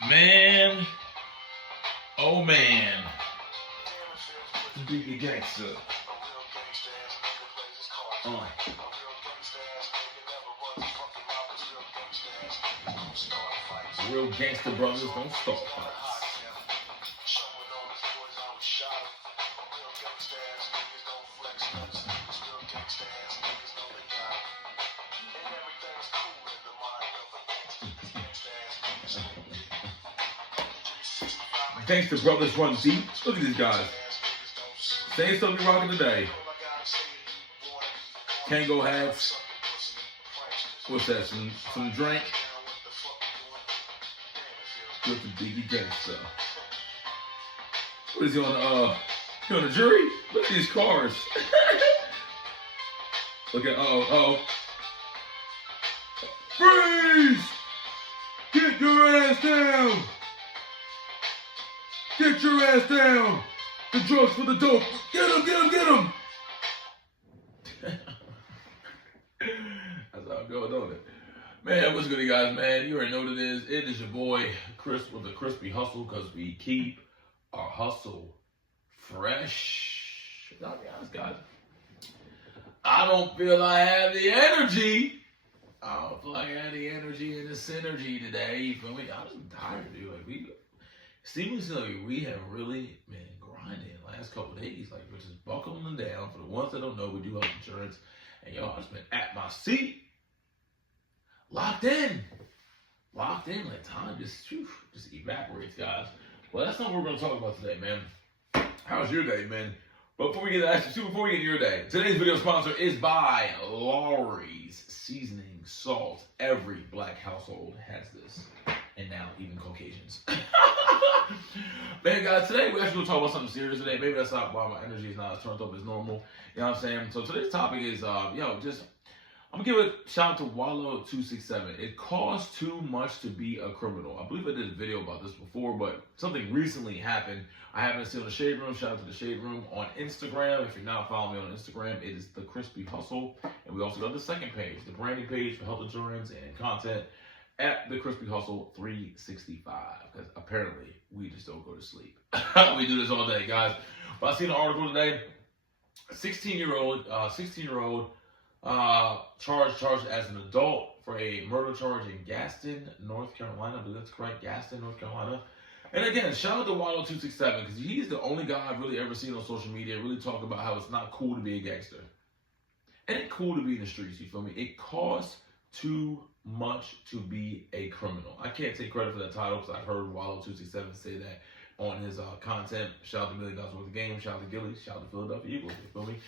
Man, oh man. Be the gangster. Real gangster brothers don't start fights. Gangster brothers run deep. Look at these guys. Same stuff we rocking today. Kango hats. What's that? Some drink. With the Biggie gangster. What is he on? He on the jury? Look at these cars. Look at freeze! Get your ass down! Get your ass down! The drugs for the dope. Get him, get him, get him! That's how I'm going, don't it? Man, what's good, guys, man? You already know what it is. It is your boy, Chris, with the Crispy Hustle, because we keep our hustle fresh. I'll be honest, guys. I don't feel I have the energy. I don't feel like I have the energy and the synergy today. You feel me? I'm just tired, dude. Like, we have really been grinding the last couple of days. Like, we're just buckling them down. For the ones that don't know, we do health insurance. And y'all just been at my seat. Locked in. Like time just evaporates, guys. Well, that's not what we're going to talk about today, man. How's your day, man? But before we get into your day, today's video sponsor is by Lawry's Seasoning Salt. Every black household has this. And now even Caucasians. Man, guys, today we're actually going to talk about something serious today. Maybe that's not why my energy is not as turned up as normal. You know what I'm saying? So today's topic is, I'm going to give a shout out to Wallow267. It costs too much to be a criminal. I believe I did a video about this before, but something recently happened. I happen to see on the Shade Room. Shout out to the Shade Room on Instagram. If you're not following me on Instagram, it is TheChrysPHustle. And we also got the second page, the branding page for health insurance and content at TheChrysPHustle 365. Because apparently we just don't go to sleep. We do this all day, guys. But I seen an article today. 16-year-old charged as an adult for a murder charge in Gaston, North Carolina. I believe that's correct, Gaston, North Carolina. And again, shout out to Wallow267 because he's the only guy I've really ever seen on social media really talk about how it's not cool to be a gangster. It ain't cool to be in the streets, you feel me? It costs too much to be a criminal. I can't take credit for that title because I've heard Wallow267 say that on his content. Shout out to $1 Million Worth of Game, shout out to Gilly, shout out to Philadelphia Eagles, you feel me?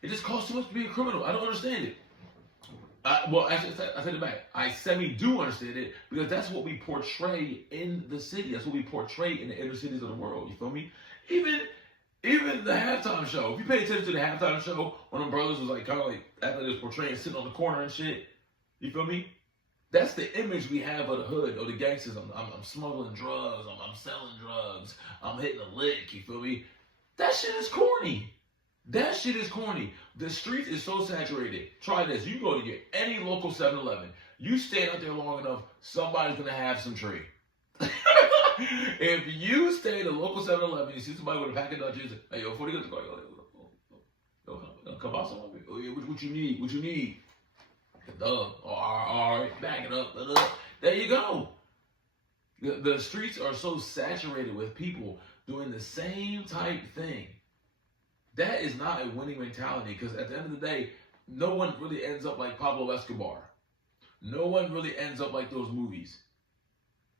It just costs too much to be a criminal. I don't understand it. Actually, I take it back. I semi-do understand it because that's what we portray in the city. That's what we portray in the inner cities of the world. You feel me? Even the halftime show. If you pay attention to the halftime show, one of them brothers was like kind of like acting like they was portraying sitting on the corner and shit. You feel me? That's the image we have of the hood or the gangsters. I'm smuggling drugs. I'm selling drugs. I'm hitting a lick. You feel me? That shit is corny. That shit is corny. The streets is so saturated. Try this. You go to get any local 7-Eleven. You stand out there long enough, somebody's going to have some tree. If you stay at a local 7-Eleven, you see somebody with a pack of Dutchess, hey, yo, 40 good to go. Come out, somebody. Oh, yeah, what you need? What you need? All right, back it up. There you go. The streets are so saturated with people doing the same type thing. That is not a winning mentality because at the end of the day, no one really ends up like Pablo Escobar. No one really ends up like those movies.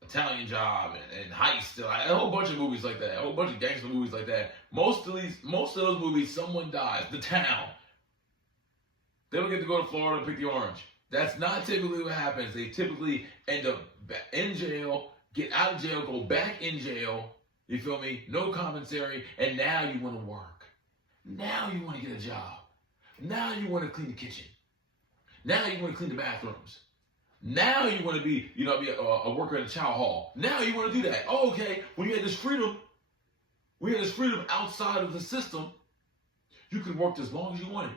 Italian Job and Heist, a whole bunch of movies like that, a whole bunch of gangster movies like that. Most of those movies, someone dies. The Town. They don't get to go to Florida and pick the orange. That's not typically what happens. They typically end up in jail, get out of jail, go back in jail. You feel me? No commentary, and now you want to work. Now you want to get a job. Now you want to clean the kitchen. Now you want to clean the bathrooms. Now you want to be a worker at a chow hall. Now you want to do that. Oh, okay. When you had this freedom, outside of the system, you could work as long as you wanted.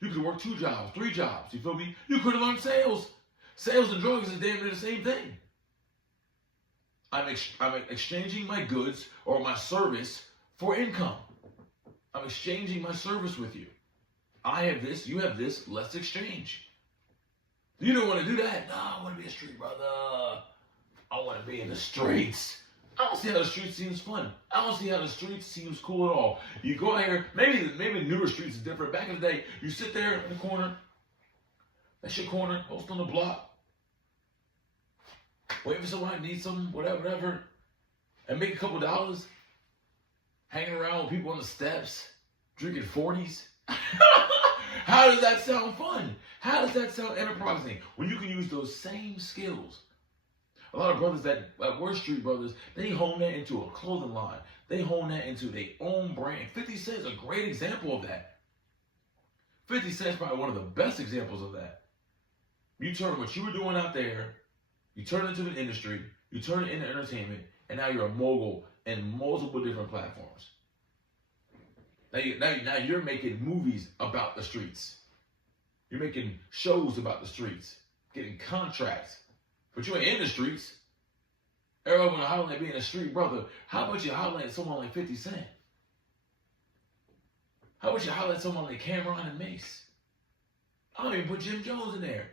You could work 2 jobs, 3 jobs. You feel me? You could have learned sales. Sales and drugs is damn near the same thing. I'm exchanging my goods or my service for income. I'm exchanging my service with you. I have this, you have this, let's exchange. You don't want to do that. No, I want to be a street brother. I want to be in the streets. I don't see how the street seems fun. I don't see how the street seems cool at all. You go out here, maybe newer streets is different. Back in the day, you sit there in the corner, that's your corner, post on the block, wait for someone who needs something, whatever, and make a couple dollars, hanging around with people on the steps, drinking 40s. How does that sound fun? How does that sound enterprising? When you can use those same skills. A lot of brothers that were street brothers, they hone that into a clothing line. They hone that into their own brand. 50 Cent is a great example of that. 50 Cent is probably one of the best examples of that. You turn what you were doing out there, you turn it into the industry, you turn it into entertainment, and now you're a mogul in multiple different platforms. Now you're making movies about the streets. You're making shows about the streets, getting contracts. But you ain't in the streets. Everyone want to highlight being a street brother. How about you highlight someone like 50 Cent? How about you highlight someone like Cameron and Mace? I don't even put Jim Jones in there.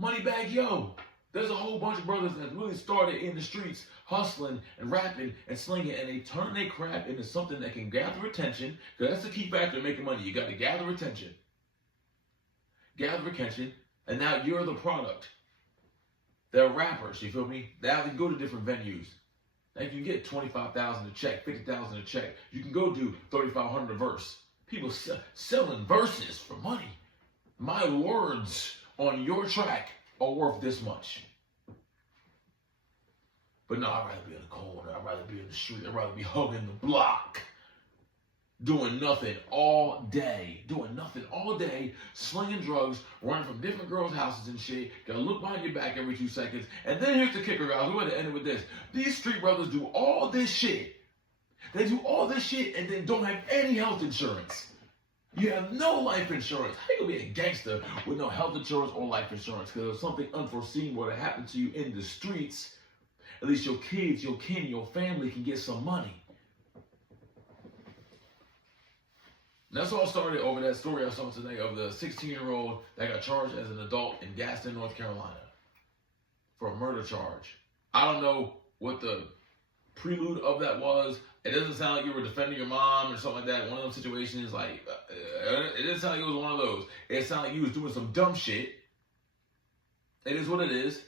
Moneybagg Yo. There's a whole bunch of brothers that really started in the streets, hustling and rapping and slinging, and they turn their crap into something that can gather attention, because that's the key factor in making money. You got to gather attention. Gather attention, and now you're the product. They're rappers, you feel me? Now they go to different venues. Now you can get $25,000 a check, $50,000 a check. You can go do $3,500 a verse. People selling verses for money. My words on your track are worth this much. But no, I'd rather be in the corner. I'd rather be in the street. I'd rather be hugging the block. Doing nothing all day. Doing nothing all day. Slinging drugs. Running from different girls' houses and shit. Gotta look behind your back every 2 seconds. And then here's the kicker, guys. We're gonna end it with this. These street brothers do all this shit. They do all this shit and then don't have any health insurance. You have no life insurance. How you gonna be a gangster with no health insurance or life insurance? Because if something unforeseen were to happen to you in the streets, at least your kids, your kin, your family can get some money. And that's all started over that story I saw today of the 16-year-old that got charged as an adult in Gaston, North Carolina for a murder charge. I don't know what the prelude of that was. It doesn't sound like you were defending your mom or something like that. One of those situations, like, it didn't sound like it was one of those. It sounded like you was doing some dumb shit. It is what it is.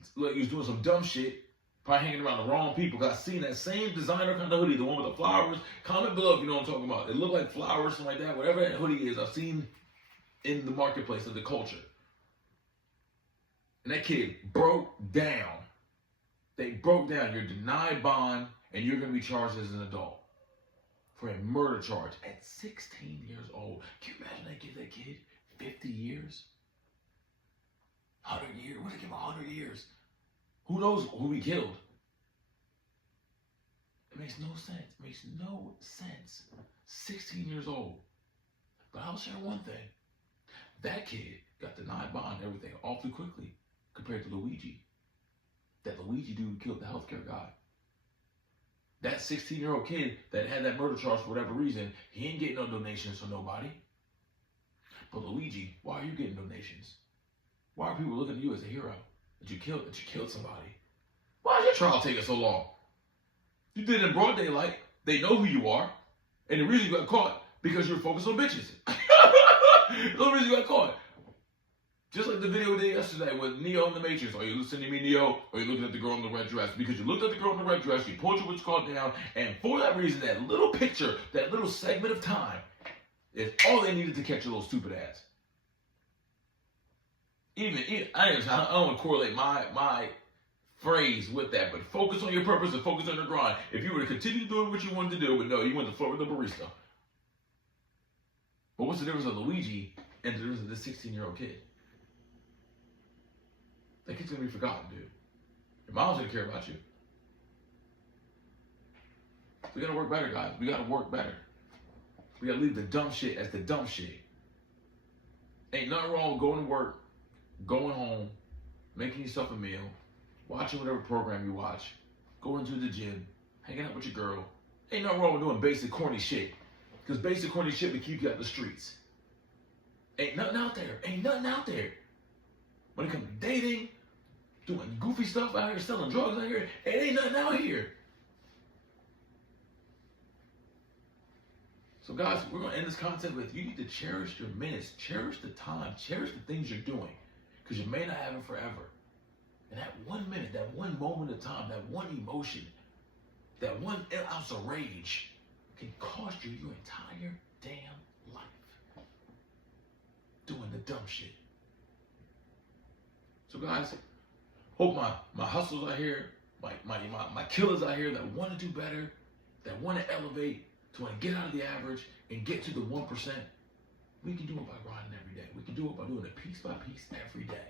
It's like you was doing some dumb shit. Probably hanging around the wrong people. Because I seen that same designer kind of hoodie, the one with the flowers. Comment below if you know what I'm talking about. It looked like flowers, something like that. Whatever that hoodie is, I've seen in the marketplace of the culture. And that kid broke down. They broke down. You're denied bond, and you're going to be charged as an adult for a murder charge at 16 years old. Can you imagine that kid 50 years? 100 years? What if they give him 100 years? Who knows who he killed? It makes no sense. It makes no sense. 16 years old. But I'll share one thing. That kid got denied bond and everything awfully quickly compared to Luigi. That Luigi dude killed the healthcare guy. That 16-year-old kid that had that murder charge for whatever reason, he ain't getting no donations from nobody. But Luigi, why are you getting donations? Why are people looking at you as a hero? That you killed somebody. Why is your trial taking so long? You did it in broad daylight. They know who you are. And the reason you got caught, because you were focused on bitches. The only reason you got caught. Just like the video we did yesterday with Neo in the Matrix. Are you listening to me, Neo? Or are you looking at the girl in the red dress? Because you looked at the girl in the red dress, you pulled your witch card down, and for that reason, that little picture, that little segment of time, is all they needed to catch your little stupid ass. I don't want to correlate my phrase with that, but focus on your purpose and focus on your grind. If you were to continue doing what you wanted to do, but no, you went to flirt with the barista. But what's the difference of Luigi and the difference of this 16-year-old kid? That kid's going to be forgotten, dude. Your mom's going to care about you. We got to work better, guys. We got to work better. We got to leave the dumb shit as the dumb shit. Ain't nothing wrong with going to work, going home, making yourself a meal, watching whatever program you watch, going to the gym, hanging out with your girl. Ain't nothing wrong with doing basic corny shit. Because basic corny shit will keep you out the streets. Ain't nothing out there. Ain't nothing out there. When it comes to dating, doing goofy stuff out here, selling drugs out here, it ain't nothing out here. So guys, we're going to end this content with, you need to cherish your minutes, cherish the time, cherish the things you're doing. Because you may not have it forever. And that 1 minute, that one moment of time, that one emotion, that 1 ounce of rage can cost you your entire damn life. Doing the dumb shit. So guys, hope my hustlers out here, my killers out here that want to do better, that want to elevate, to want to get out of the average and get to the 1%, we can do it by grinding every day. We can do it by doing it piece by piece every day.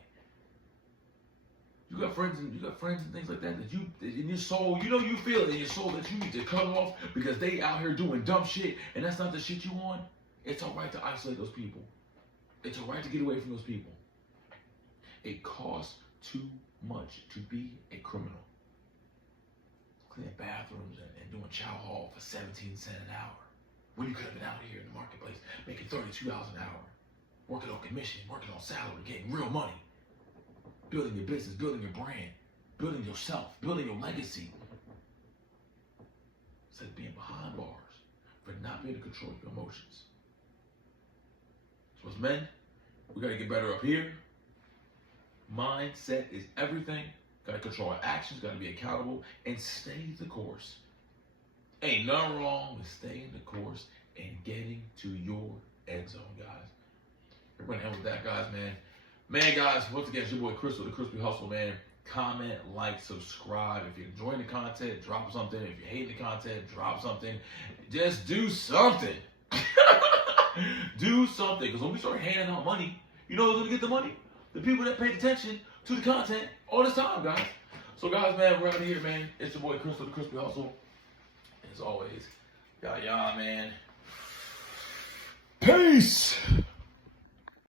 You got friends and things like that you, in your soul, you feel it in your soul that you need to cut off because they out here doing dumb shit and that's not the shit you want. It's all right to isolate those people. It's all right to get away from those people. It costs too much to be a criminal. Cleaning bathrooms and doing chow hall for 17 cents an hour. When you could have been out here in the marketplace making $32 an hour. Working on commission, working on salary, getting real money. Building your business, building your brand, building yourself, building your legacy. Instead of being behind bars for not being able to control your emotions. So as men, we got to get better up here. Mindset is everything. Got to control our actions, got to be accountable, and stay the course. Ain't nothing wrong with staying the course and getting to your end zone, guys. We're going to end with that, guys, man. Man, guys, once again, it's your boy Crystal, the Crispy Hustle, man. Comment, like, subscribe. If you're enjoying the content, drop something. If you're hating the content, drop something. Just do something. Do something. Because when we start handing out money, you know who's going to get the money? The people that paid attention to the content all this time, guys. So, guys, man, we're out of here, man. It's your boy Crystal, the Crispy Hustle. As always, y'all, man. Peace.